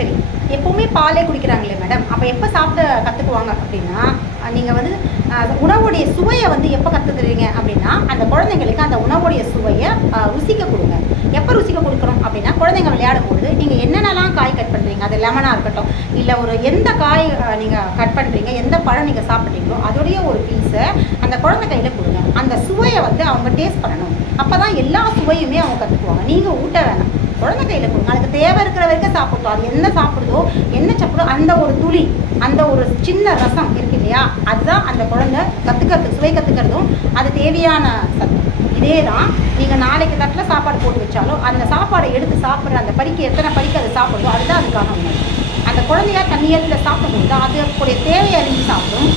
சரி, எப்போவுமே பாலே குடிக்கிறாங்களே மேடம், அப்போ எப்போ சாப்பிட கற்றுக்குவாங்க அப்படின்னா, நீங்கள் வந்து உணவுடைய சுவையை வந்து எப்போ கற்றுக்குறீங்க அப்படின்னா, அந்த குழந்தைங்களுக்கு அந்த உணவுடைய சுவையை ருசிக்க கொடுங்க. எப்போ ருசிக்க கொடுக்குறோம் அப்படின்னா, குழந்தைங்க விளையாடும் பொழுது நீங்கள் என்னென்னலாம் காய் கட் பண்ணுறீங்க, அது லெமனாக இருக்கட்டும், இல்லை ஒரு எந்த காய் நீங்கள் கட் பண்ணுறீங்க, எந்த பழம் நீங்கள் சாப்பிட்றீங்களோ அதோடைய ஒரு பீஸை அந்த குழந்தை கையில் கொடுங்க. அந்த சுவையை வந்து அவங்க டேஸ்ட் பண்ணணும். அப்போ தான் எல்லா சுவையுமே அவங்க கற்றுக்குவாங்க. நீங்கள் ஊட்ட வேணாம், குழந்தை கையில் கொடுங்க. அதுக்கு தேவை இருக்கிற வரைக்கும் சாப்பிட்டோம். அது என்ன சாப்பிடுதோ என்ன சாப்பிடுதோ அந்த ஒரு துளி, அந்த ஒரு சின்ன ரசம் இருக்கு இல்லையா, அதுதான் அந்த குழந்தை கற்றுக்கிறதுக்கு, சுவை கற்றுக்கிறதும் அது தேவையான சத்தம். இதே தான் நீங்கள் நாளைக்கு தட்டில் சாப்பாடு போட்டு வச்சாலும் அந்த சாப்பாடை எடுத்து சாப்பிட்ற அந்த படிக்க எத்தனை படிக்க அதை சாப்பிடுதோ அதுதான் அதுக்கான உணவு. அந்த குழந்தையா தண்ணியத்தில் சாப்பிடும்போது அதுக்குடைய தேவையை அறிஞ்சு சாப்பிடும்,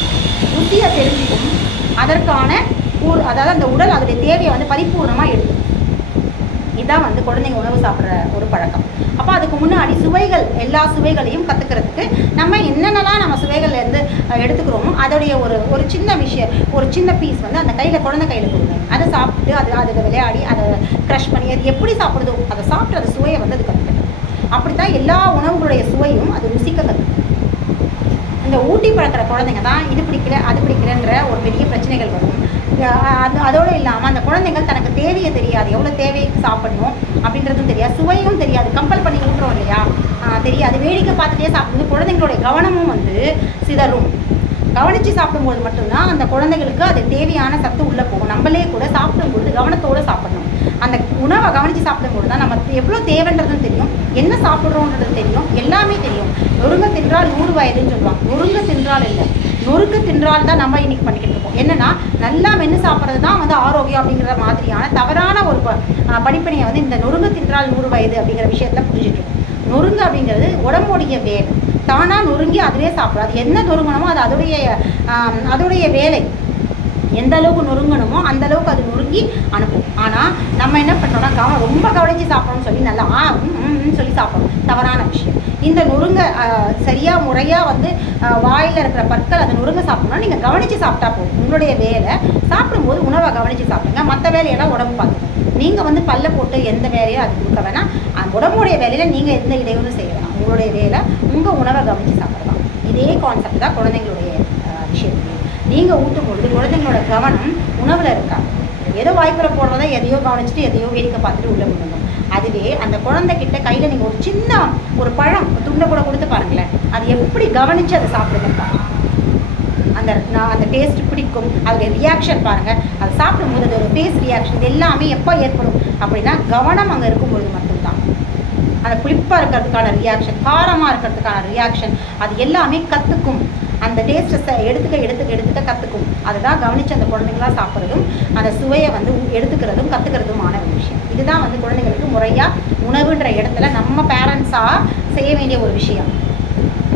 ருசியை தெரிஞ்சுக்கும், அதற்கான அதாவது அந்த உடல் அதோடைய தேவையை வந்து பரிபூர்ணமாக எடுக்கும். இதுதான் வந்து குழந்தைங்க உணவு சாப்பிட்ற ஒரு பழக்கம். அப்போ அதுக்கு முன்னாடி சுவைகள், எல்லா சுவைகளையும் கற்றுக்கிறதுக்கு நம்ம என்னென்னலாம் நம்ம சுவைகள்லேருந்து எடுத்துக்கிறோமோ அதோடைய ஒரு சின்ன விஷயம், ஒரு சின்ன பீஸ் வந்து அந்த குழந்தை கையில் கொடுங்க. அதை சாப்பிட்டு அதில் விளையாடி அதை க்ரஷ் பண்ணி அது எப்படி சாப்பிடுதோ அதை சாப்பிட்டு அந்த சுவையை வந்து அது கற்றுக்கணும். அப்படி தான் எல்லா உணவுகளுடைய சுவையும் அது ருசிக்க கற்றுக்கணும். இந்த ஊட்டி பழக்கிற குழந்தைங்க தான் இது பிடிக்கல அது பிடிக்கலன்ற ஒரு பெரிய பிரச்சனைகள் வரும். அதோடு இல்லாமல் அந்த குழந்தைகள் தனக்கு தேவையை தெரியாது, எவ்வளோ தேவைக்கு சாப்பிடணும் அப்படின்றதும் தெரியாது, சுவையும் தெரியாது, கம்பல் பண்ணி ஊட்டுறோம் இல்லையா, தெரியாது. வேடிக்கை பார்த்துட்டே சாப்பிடும்போது குழந்தைங்களுடைய கவனமும் வந்து சிதறும். கவனித்து சாப்பிடும்போது மட்டும்தான் அந்த குழந்தைகளுக்கு அது தேவையான சத்து உள்ளே போகும். நம்மளே கூட சாப்பிடும்பொழுது கவனத்தோடு சாப்பிடணும். அந்த உணவை கவனித்து சாப்பிடும்போது தான் நம்ம எவ்வளோ தேவைன்றதும் தெரியும், என்ன சாப்பிட்றோன்றது தெரியும், எல்லாமே தெரியும். நொறுங்க தின்றால் 100 வயதுன்னு சொல்லுவாங்க. நொறுங்க தின்றால் இல்லை, நொறுக்கு தின்றால் தான் நம்ம இன்னைக்கு பண்ணிக்கிட்டு இருக்கோம். என்னன்னா நல்லா மென்று சாப்பிட்றது தான் வந்து ஆரோக்கியம் அப்படிங்கிற மாதிரியான தவறான ஒரு படிப்பனையை வந்து இந்த நொறுங்க தின்றால் 100 வயது அப்படிங்கிற விஷயத்தில் புரிஞ்சுட்டு. நொறுங்கு அப்படிங்கிறது உடம்புடைய வேலை, தானாக நொறுங்கி அதுவே சாப்பிடும். அது என்ன நொறுங்கணுமோ அது அதோடைய வேலை. எந்த அளவுக்கு நொறுங்கணுமோ அந்த அளவுக்கு அது நொறுங்கி அனுப்பும். ஆனால் நம்ம என்ன பண்ணுறோம்னா ரொம்ப கவனித்து சாப்பிடணும்னு சொல்லி நல்லா சொல்லி சாப்பிடணும். தவறான விஷயம். இந்த நொறுங்க சரியாக முறையாக வந்து வாயில் இருக்கிற பற்கள் அதை நொறுங்க சாப்பிடணும்னா நீங்கள் கவனித்து சாப்பிட்டா போதும். உங்களுடைய வேலை சாப்பிடும்போது உணவை கவனித்து சாப்பிடுங்க. மற்ற வேலையெல்லாம் உடம்பு பார்த்துக்கணும். நீங்கள் வந்து பல்ல போட்டு எந்த வேலையும் அது கொடுக்க வேணாம். உடம்புடைய வேலையில் நீங்கள் எந்த இடையூறும் செய்ய வேணாம். உங்களுடைய வேலை உங்கள் உணவை கவனித்து சாப்பிடலாம். இதே கான்செப்ட் தான் குழந்தைங்களுடைய விஷயத்துலையும். நீங்கள் ஊட்டும் பொழுது குழந்தைங்களோட கவனம் உணவில் இருக்காங்க. ஏதோ வாய்ப்புற போடுறதா எதையோ கவனிச்சுட்டு எதையோ வேடிக்கை பார்த்துட்டு உள்ளே விடணும். அதுவே அந்த குழந்தைகிட்ட கையில் நீங்கள் ஒரு சின்ன ஒரு பழம் துண்டை கூட கொடுத்து பாருங்களேன், அது எப்படி கவனித்து அதை சாப்பிடுங்க. அந்த டேஸ்ட் பிடிக்கும், அதோடைய ரியாக்ஷன் பாருங்கள். அதை சாப்பிடும்போது அதோட ஃபேஸ் ரியாக்ஷன் இது எல்லாமே எப்போ ஏற்படும் அப்படின்னா கவனம் அங்கே இருக்கும்பொழுது மட்டும்தான். அந்த புளிப்பாக இருக்கிறதுக்கான ரியாக்ஷன், காரமாக இருக்கிறதுக்கான ரியாக்ஷன், அது எல்லாமே கற்றுக்கும். அந்த டேஸ்ட்டை எடுத்துக்க கற்றுக்கும். அதுதான் கவனித்து அந்த குழந்தைங்களாம் சாப்பிட்றதும் அந்த சுவையை வந்து எடுத்துக்கிறதும் கற்றுக்கிறதுமான ஒரு விஷயம். இதுதான் வந்து குழந்தைங்களுக்கு முறையாக உணவுன்ற இடத்துல நம்ம பேரண்ட்ஸாக செய்ய வேண்டிய ஒரு விஷயம்.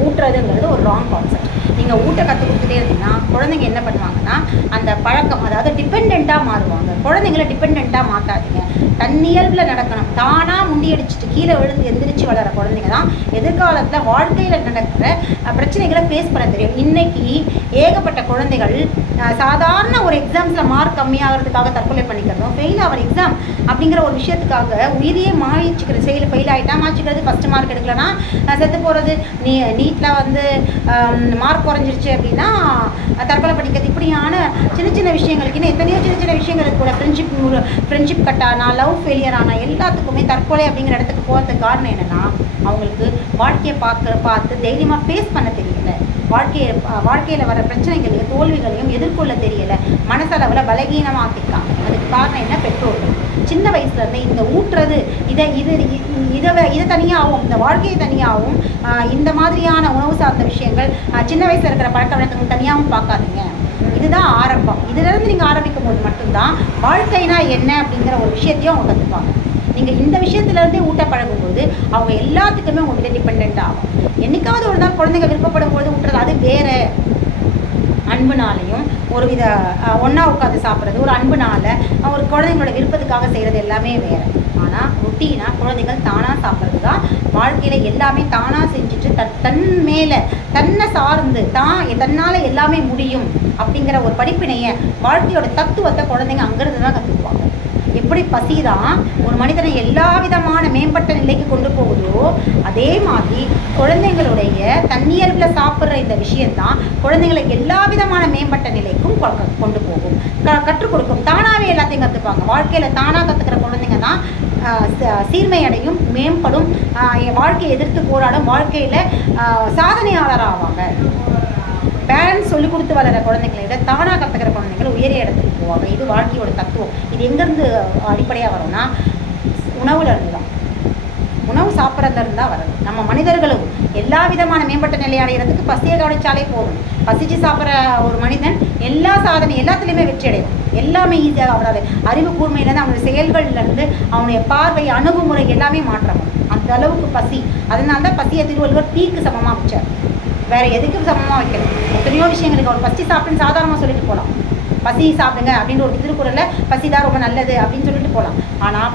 ஊட்டுறதுங்கிறது ஒரு ராங் கான்செப்ட். நீங்கள் ஊட்ட கற்றுக் கொடுத்துட்டே இருந்தீங்கன்னா குழந்தைங்க என்ன பண்ணுவாங்கன்னா அந்த பழக்கம், அதாவது டிபெண்ட்டாக மாறுவாங்க. குழந்தைங்கள டிபெண்ட்டாக மாற்றாதீங்க. தன்னியல்பில் நடக்கணும். தானாக முண்டியடிச்சிட்டு கீழே விழுந்து எந்திரிச்சு வளர குழந்தைங்க தான் எதிர்காலத்தில் வாழ்க்கையில் நடக்கிற பிரச்சனைகளை ஃபேஸ் பண்ண தெரியும். இன்றைக்கி ஏகப்பட்ட குழந்தைகள் சாதாரண ஒரு எக்ஸாம்ஸில் மார்க் கம்மியாகிறதுக்காக தற்கொலை பண்ணிக்கிறதும், ஃபெயில் ஆகிற எக்ஸாம் அப்படிங்கிற ஒரு விஷயத்துக்காக உயிரியே மாறிச்சுக்கிற செயல் ஃபெயில் ஆகிட்டா மாற்றிக்கிறது, ஃபஸ்ட்டு மார்க் எடுக்கலன்னா செத்து போகிறது, நீட்டில் வந்து மார்க் குறைஞ்சிருச்சு அப்படின்னா தற்கொலை பண்ணிக்கிறது. இப்படியான சின்ன சின்ன விஷயங்களுக்கு இன்னும் எத்தனையோ சின்ன சின்ன விஷயங்களுக்கு கூட ஃப்ரெண்ட்ஷிப் கட் ஆனால், லவ் ஃபெயிலியர் ஆனால் எல்லாத்துக்குமே தற்கொலை அப்படிங்கிற இடத்துக்கு போகிறதுக்கு காரணம் என்னென்னா அவங்களுக்கு வாழ்க்கையை பார்த்து தைரியமாக ஃபேஸ் பண்ண தெரியல. வாழ்க்கையில் வர பிரச்சனைகளையும் தோல்விகளையும் எதிர்கொள்ள தெரியலை. மனசளவில் பலகீனமாக்கிருக்காங்க. அதுக்கு காரணம் என்ன? பெற்றோர்கள். சின்ன வயசுலேருந்து இந்த ஊட்டுறது இதை தனியாகவும் இந்த வாழ்க்கையை தனியாகவும் இந்த மாதிரியான உணவு சார்ந்த விஷயங்கள் சின்ன வயசில் இருக்கிற பழக்க வழக்கங்கள் தனியாகவும் பார்க்காதீங்க. இதுதான் ஆரம்பம். இதிலிருந்து நீங்கள் ஆரம்பிக்கும் போது மட்டும்தான் வாழ்க்கைனா என்ன அப்படிங்கிற ஒரு விஷயத்தையும் அவங்க கற்றுப்பாங்க. நீங்கள் இந்த விஷயத்துலேருந்தே ஊட்ட பழகும்போது அவங்க எல்லாத்துக்குமே உங்கள்கிட்ட டிபெண்ட் ஆகும். என்றைக்காவது ஒரு நாள் குழந்தைங்க விருப்பப்படும் போது ஊட்டுறது அது வேறு. அன்புனாலையும் ஒரு வித ஒன்றா உட்காந்து சாப்பிட்றது ஒரு அன்புனால் ஒரு குழந்தைங்களோட விருப்பத்துக்காக செய்கிறது எல்லாமே வேறு. ஆனால் ரொட்டீனாக குழந்தைகள் தானாக சாப்பிட்றது தான் வாழ்க்கையில் எல்லாமே தானாக செஞ்சுட்டு தன் மேலே தன்னை சார்ந்து தன்னால் எல்லாமே முடியும் அப்படிங்கிற ஒரு படிப்பினையை வாழ்க்கையோட தத்துவத்தை குழந்தைங்க அங்கேருந்து தான் கற்றுக்குவாங்க. எப்படி பசி தான் ஒரு மனிதனை எல்லா விதமான மேம்பட்ட நிலைக்கு கொண்டு போகுதோ, அதே மாதிரி குழந்தைங்களுடைய தன்னியல்பில் சாப்பிட்ற இந்த விஷயந்தான் குழந்தைங்களை எல்லா விதமான மேம்பட்ட நிலைக்கும் கொண்டு போகும், கற்றுக் கொடுக்கும். தானாகவே எல்லாத்தையும் கற்றுப்பாங்க. வாழ்க்கையில் தானாக கற்றுக்கிற குழந்தைங்க தான் சீர்மை அடையும், மேம்படும், வாழ்க்கையை எதிர்த்து போராடும், வாழ்க்கையில் சாதனையாளர் ஆவாங்க. பேரண்ட்ஸ் சொல்லிக் கொடுத்து வளர குழந்தைங்களை விட தானாக கற்றுக்கிற குழந்தைங்களை உயரிய இடத்துக்கு போவாங்க. இது வாழ்க்கையோட தத்துவம். இது எங்கேருந்து அடிப்படையாக வரும்னா உணவுலேருந்து தான். உணவு சாப்பிட்றதுலேருந்து தான் வருது. நம்ம மனிதர்களும் எல்லா விதமான மேம்பட்ட நிலை அடைகிறதுக்கு பசியை கவனிச்சாலே போதும். பசிச்சு சாப்பிட்ற ஒரு மனிதன் எல்லா எல்லாத்துலேயுமே வெற்றி அடையும். எல்லாமே ஈஸியாக அவனோட அறிவு கூர்மையிலேருந்து அவனுடைய செயல்கள்லேருந்து அவனுடைய பார்வை அணுகுமுறை எல்லாமே மாற்றம். அந்த அளவுக்கு பசி. அதனால தான் பசியை திருவள்ளுவர் தீக்கு சமமாக வச்சார். வேறு எதுக்கும் சமமாக வைக்கணும். எத்தனையோ விஷயங்களுக்கு அவர் பசி சாப்பிட்டுன்னு சாதாரணமாக சொல்லிட்டு போகலாம். பசி சாப்பிடுங்க அப்படின்னு ஒரு திருக்குறளில் பசி தான் ரொம்ப நல்லது அப்படின்னு சொல்லிட்டு போகலாம். ஆனால்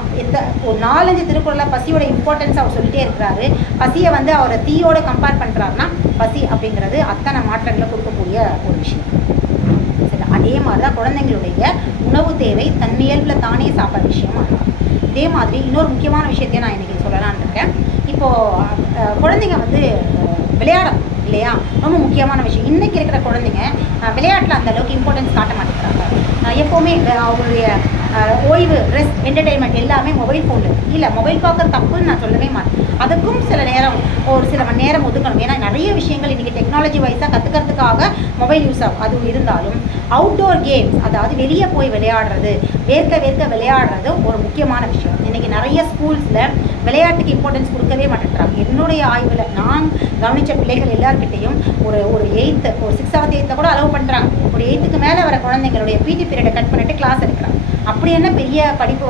ஒரு 4-5 திருக்குறளில் பசியோட இம்பார்ட்டன்ஸ் அவர் சொல்லிட்டே இருக்கிறாரு. பசியை அவர் தீயோடு கம்பேர் பண்ணுறாருன்னா பசி அப்படிங்கிறது அத்தனை மாற்றங்களை கொடுக்கக்கூடிய ஒரு விஷயம். சரி, அதே மாதிரி தான் குழந்தைங்களுடைய உணவு தேவை தன்னியல்பில் தானே சாப்பிட்ற விஷயம் ஆகலாம். இதே மாதிரி இன்னொரு முக்கியமான விஷயத்தையும் நான் இன்றைக்கி சொல்லலான்னு இருக்கேன். இப்போது குழந்தைங்க விளையாடும் இல்லையா, ரொம்ப முக்கியமான விஷயம். இன்றைக்கி இருக்கிற குழந்தைங்க விளையாட்டில் அந்த அளவுக்கு இம்பார்ட்டன்ஸ் காட்ட மாட்டேங்கிறாங்க. எப்போவுமே அவங்களுடைய ஓய்வு, ரெஸ்ட், என்டர்டெயின்மெண்ட் எல்லாமே மொபைல் ஃபோனில் இருக்குது. இல்லை, மொபைல் பார்க்குறது தப்புன்னு நான் சொல்லவே மாட்டேன். அதுக்கும் ஒரு சில மணி நேரம் ஒதுக்கணும். ஏன்னா நிறைய விஷயங்கள் இன்றைக்கி டெக்னாலஜி வைஸாக கற்றுக்கிறதுக்காக மொபைல் யூஸ் ஆகும். அது இருந்தாலும் அவுட்டோர் கேம்ஸ், அதாவது வெளியே போய் விளையாடுறது, வேர்க்க விளையாடுறது ஒரு முக்கியமான விஷயம். இன்றைக்கி நிறைய ஸ்கூல்ஸில் விளையாட்டுக்கு இம்பார்ட்டன்ஸ் கொடுக்கவே மாட்டேங்கிறாங்க. என்னுடைய ஆய்வில் நான் கவனித்த பிள்ளைகள் எல்லாருக்கிட்டையும் ஒரு 6th 7th 8th கூட அலோவ் பண்ணுறாங்க. ஒரு 8th மேலே வர குழந்தைங்களுடைய பிடி பீரியடை கட் பண்ணிவிட்டு கிளாஸ் எடுக்கிறாங்க. அப்படி என்ன பெரிய படிப்பு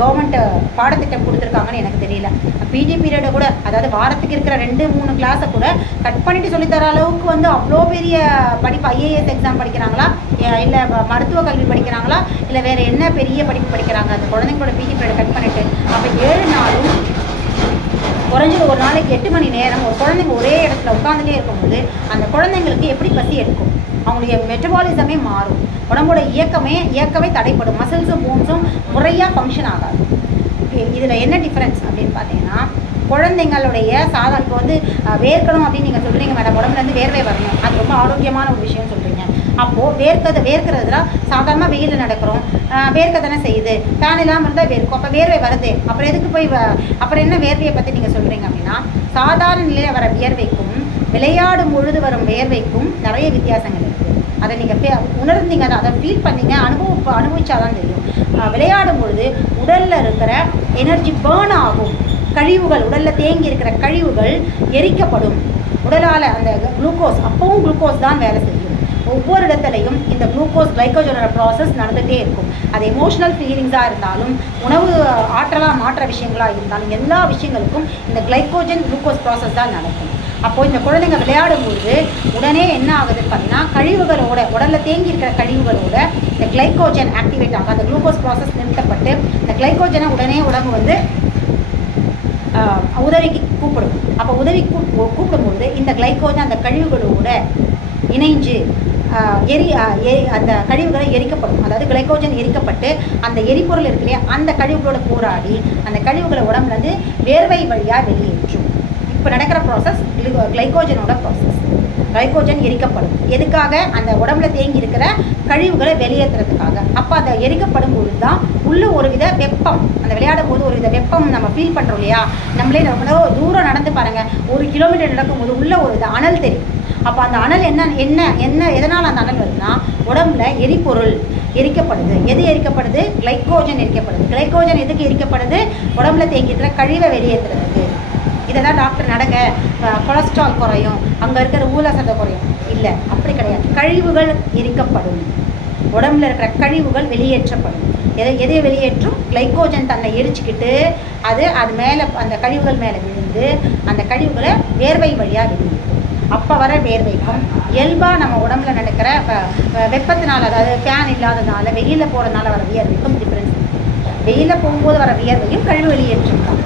கவர்மெண்ட் பாடத்திட்டம் கொடுத்துருக்காங்கன்னு எனக்கு தெரியல. பிடி பீரியடை கூட, அதாவது வாரத்துக்கு இருக்கிற 2-3 கிளாஸை கூட கட் பண்ணிட்டு சொல்லித்தர அளவுக்கு அவ்வளோ பெரிய படிப்பு, ஐஏஎஸ் எக்ஸாம் படிக்கிறாங்களா, இல்லை மருத்துவ கல்வி படிக்கிறாங்களா, இல்லை வேறு என்ன பெரிய படிப்பு படிக்கிறாங்க அந்த குழந்தைங்களோட பிடி பீரியடை கட் பண்ணிவிட்டு. அப்போ 7 நாளும் குறைஞ்சது ஒரு நாளைக்கு 8 மணி நேரம் ஒரு குழந்தைங்க ஒரே இடத்துல உட்காந்துட்டே இருக்கும்போது அந்த குழந்தைங்களுக்கு எப்படி பசி எடுக்கும்? அவங்களுடைய மெட்டபாலிசமே மாறும். உடம்போட இயக்கமே தடைப்படும். மசில்ஸும் போன்ஸும் முறையாக ஃபங்க்ஷன் ஆகாது. இதில் என்ன டிஃப்ரென்ஸ் அப்படின்னு பார்த்தீங்கன்னா, குழந்தைங்களுடைய இப்போ வேர்க்கணும் அப்படின்னு நீங்கள் சொல்கிறீங்க மேடம், உடம்புலேருந்து வேர்வை வரணும், அது ரொம்ப ஆரோக்கியமான ஒரு விஷயம் சொல்கிறீங்க. அப்போது வேர்க்கிறதுல சாதாரணமாக வெயிலில் நடக்கிறோம், வேர்க்க தானே செய்யுது, ஃபேன் இல்லாமல் இருந்தால் வேர்க்கும். அப்போ வேர்வை வருது, அப்புறம் எதுக்கு போய் அப்புறம் என்ன வேர்வையை பற்றி நீங்கள் சொல்கிறீங்க அப்படின்னா, சாதாரண நிலையில் வர வியர்வைக்கும் விளையாடும் பொழுது வரும் வேர்வைக்கும் நிறைய வித்தியாசங்கள் இருக்குது. அதை நீங்கள் உணர்ந்தீங்க, அதை ஃபீல் பண்ணீங்க, அனுபவிச்சாதான் தெரியும். விளையாடும் பொழுது உடலில் இருக்கிற எனர்ஜி பேர்ன் ஆகும். கழிவுகள், உடலில் தேங்கி இருக்கிற கழிவுகள் எரிக்கப்படும். உடலால் அந்த குளுக்கோஸ், அப்பவும் குளுக்கோஸ் தான் வேலை செய்யும். ஒவ்வொரு இடத்துலையும் இந்த கிளைக்கோஜனோட ப்ராசஸ் நடந்துகிட்டே இருக்கும். அது எமோஷனல் ஃபீலிங்ஸாக இருந்தாலும், உணவு ஆற்றலாக மாற்ற விஷயங்களாக இருந்தாலும், எல்லா விஷயங்களுக்கும் இந்த குளுக்கோஸ் ப்ராசஸ் தான் நடக்கும். அப்போது இந்த குழந்தைங்க விளையாடும்போது உடனே என்ன ஆகுதுன்னு பார்த்தீங்கன்னா, கழிவுகளோட, உடலில் தேங்கி இருக்கிற கழிவுகளோட இந்த கிளைக்கோஜன் ஆக்டிவேட் ஆகும். அந்த குளுக்கோஸ் ப்ராசஸ் நிறுத்தப்பட்டு இந்த கிளைக்கோஜனை உடனே உடம்பு உதவிக்கு கூப்பிடும். அப்போ கூப்பிடும்போது இந்த கிளைக்கோஜன் அந்த கழிவுகளோட இணைஞ்சு அந்த கழிவுகளை எரிக்கப்படும். அதாவது கிளைக்கோஜன் எரிக்கப்பட்டு அந்த எரிபொருள் இருக்கு இல்லையா, அந்த கழிவுகளோட போராடி அந்த கழிவுகளை உடம்புலேருந்து வேர்வை வழியாக வெளியேற்றும். இப்போ நடக்கிற ப்ராசஸ் கிளைக்கோஜனோட ப்ராசஸ். கிளைக்கோஜன் எரிக்கப்படும். எதுக்காக? அந்த உடம்புல தேங்கி இருக்கிற கழிவுகளை வெளியேற்றுறதுக்காக. அப்போ அதை எரிக்கப்படும் பொழுது தான் உள்ள ஒரு வித வெப்பம், அந்த விளையாடும் போது ஒரு வித வெப்பம் நம்ம ஃபீல் பண்ணுறோம் இல்லையா. நம்மளே தூரம் நடந்து பாருங்கள், 1 கிலோமீட்டர் நடக்கும்போது உள்ள ஒரு வித அனல் தெரியும். அப்போ அந்த அனல் என்ன எதனால் அந்த அனல் வருதுன்னா, உடம்புல எரிபொருள் எரிக்கப்படுது. எது எரிக்கப்படுது? கிளைக்கோஜன் எரிக்கப்படுது. கிளைக்கோஜன் எதுக்கு எரிக்கப்படுது? உடம்புல தேங்கிக்கிற கழிவை வெளியேற்றுறதுக்கு. இதை தான் டாக்டர் நடங்க, கொலஸ்ட்ரால் குறையும், அங்கே இருக்கிற ஊழசத்தை குறையும். இல்லை, அப்படி கிடையாது. கழிவுகள் எரிக்கப்படும். உடம்புல இருக்கிற கழிவுகள் வெளியேற்றப்படும். எதை வெளியேற்றும்? கிளைக்கோஜன் தன்னை எரிச்சுக்கிட்டு அது மேலே, அந்த கழிவுகள் மேலே விழுந்து அந்த கழிவுகளை வேர்வை வழியாக வெளியேற்றும். அப்போ வர வேர்வைக்கும் இயல்பாக நம்ம உடம்புல நடக்கிற வெப்பத்தினால், அதாவது ஃபேன் இல்லாததுனால வெயிலில் போகிறதுனால வர வியர்வைக்கும் டிஃப்ரென்ஸ். வெயிலில் போகும்போது வர வியர்வையும் கழிவு வெளியேற்றும் தான்.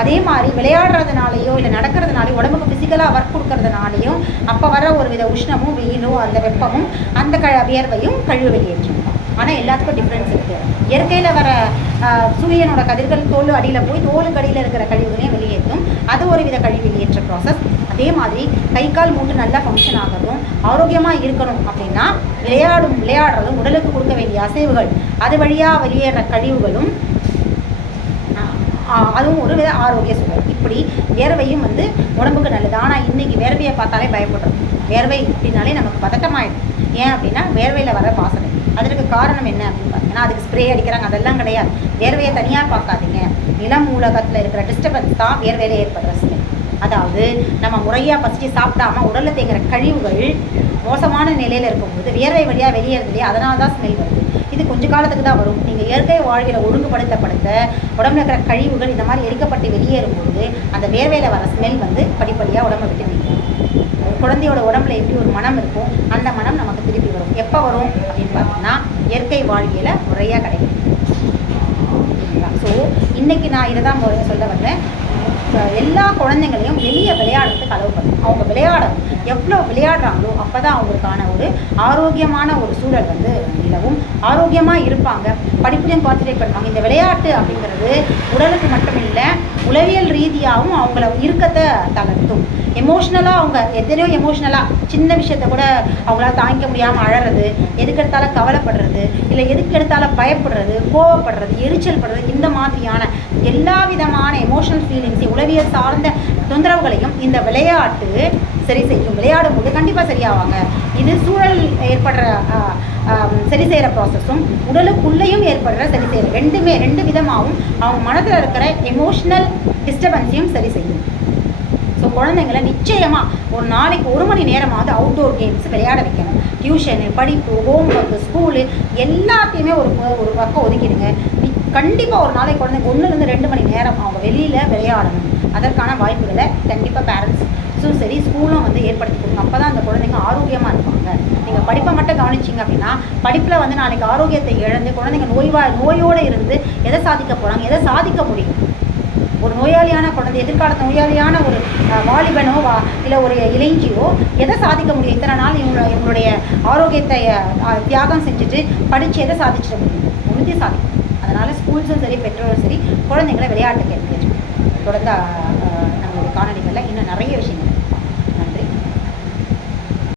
அதே மாதிரி விளையாடுறதுனாலையோ இல்லை நடக்கிறதுனாலையோ, உடம்புக்கு ஃபிசிக்கலாக ஒர்க் கொடுக்கறதுனாலையும் அப்போ வர ஒரு வித உஷ்ணமும் வெயிலும் அந்த வெப்பமும் அந்த வியர்வையும் கழிவு வெளியேற்றும் தான். ஆனால் எல்லாத்துக்கும் டிஃப்ரென்ஸ் இருக்குது. இயற்கையில் வர சூரியனோட கதிர்கள் தோல் அடியில் போய் தோலுக்கு அடியில் இருக்கிற கழிவுகளையும் வெளியேற்றும். அது ஒரு வித கழிவு வெளியேற்ற ப்ராசஸ். அதே மாதிரி கை கால் மூட்டு நல்லா ஃபங்க்ஷன் ஆகணும், ஆரோக்கியமாக இருக்கணும் அப்படின்னா விளையாடுறதும் உடலுக்கு கொடுக்க வேண்டிய அசைவுகள் அது வழியாக வெளியேற கழிவுகளும் அதுவும் ஒரு வித ஆரோக்கிய சூழல். இப்படி வேர்வையும் வந்து உடம்புக்கு நல்லது. ஆனால் இன்றைக்கி வேர்வையை பார்த்தாலே பயப்படுறோம். வேர்வை அப்படின்னாலே நமக்கு பதட்டமாயிடும். ஏன் அப்படின்னா வேர்வையில் வர வாசனை. அதற்கு காரணம் என்ன அப்படின்னு பார்த்தீங்கன்னா அதுக்கு ஸ்ப்ரே அடிக்கிறாங்க, அதெல்லாம் கிடையாது. வேர்வையை தனியாக பார்க்காதீங்க. நிலம் மூலகத்தில் இருக்கிற டிஸ்டர்பன்ஸ் தான் வேர்வையில் ஏற்படுற ஸ்மெல். அதாவது நம்ம முறையாக பசிச்சு சாப்பிடாம உடலில் தேங்குற கழிவுகள் மோசமான நிலையில் இருக்கும்போது வேர்வை வழியாக வெளியேறது இல்லையா, அதனால தான் ஸ்மெல் வருது. இது கொஞ்ச காலத்துக்கு தான் வரும். நீங்கள் இயற்கை வாழ்வில் ஒழுங்குபடுத்தப்படுத்த உடம்புல இருக்கிற கழிவுகள் இந்த மாதிரி எரிக்கப்பட்டு வெளியேறும்போது அந்த வேர்வையில் வர ஸ்மெல் வந்து படிப்படியாக உடம்பை விட்டு நீக்கும். குழந்தையோட உடம்புல எப்படி ஒரு மனம் இருக்கும், அந்த மனம் நமக்கு திருப்பி வரும். எப்போ வரும் அப்படின்னு பார்த்தீங்கன்னா இயற்கை வாழ்வியலை முறையாக கிடைக்கும். ஸோ இன்றைக்கி நான் இதை தான் சொல்ல வந்தேன். எல்லா குழந்தைங்களையும் வெளியே விளையாடுறதுக்கு அளவு பண்ணும். அவங்க விளையாடணும். எவ்வளோ விளையாடுறாங்களோ அப்போ தான் அவங்களுக்கான ஒரு ஆரோக்கியமான ஒரு சூழல் வந்து நிலவும். ஆரோக்கியமாக இருப்பாங்க, படிப்புலையும் கான்சன்ட்ரேட் பண்ணுவாங்க. இந்த விளையாட்டு அப்படிங்கிறது உடலுக்கு மட்டும் இல்லை, உளவியல் ரீதியாகவும் அவங்கள இறுக்கத்தை தளர்த்தும். எமோஷ்னலாக அவங்க எத்தனையோ எமோஷ்னலாக சின்ன விஷயத்த கூட அவங்களால தாங்கிக்க முடியாமல் அழறது, எதுக்கு எடுத்தாலும் கவலைப்படுறது, இல்லை எதுக்கு எடுத்தாலும் பயப்படுறது, கோவப்படுறது, எரிச்சல் படுறது, இந்த மாதிரியான எல்லா விதமான எமோஷனல் ஃபீலிங்ஸையும் உளவியல் சார்ந்த தொந்தரவுகளையும் இந்த விளையாட்டு சரி செய்யும். விளையாடும் போது கண்டிப்பாக சரியாவாங்க. இது சூழல் ஏற்படுற சரி செய்கிற ப்ராசஸும் உடலுக்குள்ளேயும் ஏற்படுற சரி செய்கிற ரெண்டு விதமாகவும் அவங்க மனதில் இருக்கிற எமோஷ்னல் டிஸ்டர்பன்ஸையும் சரி செய்யும். ஸோ குழந்தைங்களை நிச்சயமாக ஒரு நாளைக்கு 1 மணி நேரமாவது அவுட்டோர் கேம்ஸ் விளையாட வைக்கணும். டியூஷனு, படிப்பு, ஹோம் ஒர்க்கு, ஸ்கூலு எல்லாத்தையுமே ஒரு பக்கம் ஒதுக்கிடுங்க. கண்டிப்பாக ஒரு நாளைக்கு குழந்தைங்க 1-2 மணி நேரம் அவங்க வெளியில் விளையாடணும். அதற்கான வாய்ப்புகளை கண்டிப்பாக பேரண்ட்ஸும் சரி ஸ்கூலும் வந்து ஏற்படுத்தி கொடுங்க. அப்போ தான் அந்த குழந்தைங்க ஆரோக்கியமாக இருப்பாங்க. நீங்கள் படிப்பை மட்டும் கவனிச்சிங்க அப்படின்னா படிப்பில் வந்து நாளைக்கு ஆரோக்கியத்தை இழந்து குழந்தைங்க நோயோடு இருந்து எதை சாதிக்க போகிறாங்க, எதை சாதிக்க முடியும்? ஒரு நோயாளியான குழந்தை, எதிர்காலத்து நோயாளியான ஒரு வாலிபனோ இல்லை ஒரு இளைஞியோ எதை சாதிக்க முடியும்? இத்தனை நாள் இவங்களுடைய ஆரோக்கியத்தை தியாகம் செஞ்சுட்டு படித்து எதை சாதிச்சிட முடியும்? ஒன்றுத்தையும் சாதிக்கும். அதனால் ஸ்கூல்ஸும் சரி பெற்றோரும் சரி குழந்தைங்களை விளையாட்டுக்கு என்கரேஜ் தொடர்ந்து நம்மளுடைய காணொலிகளில் இன்னும் நிறைய விஷயங்கள்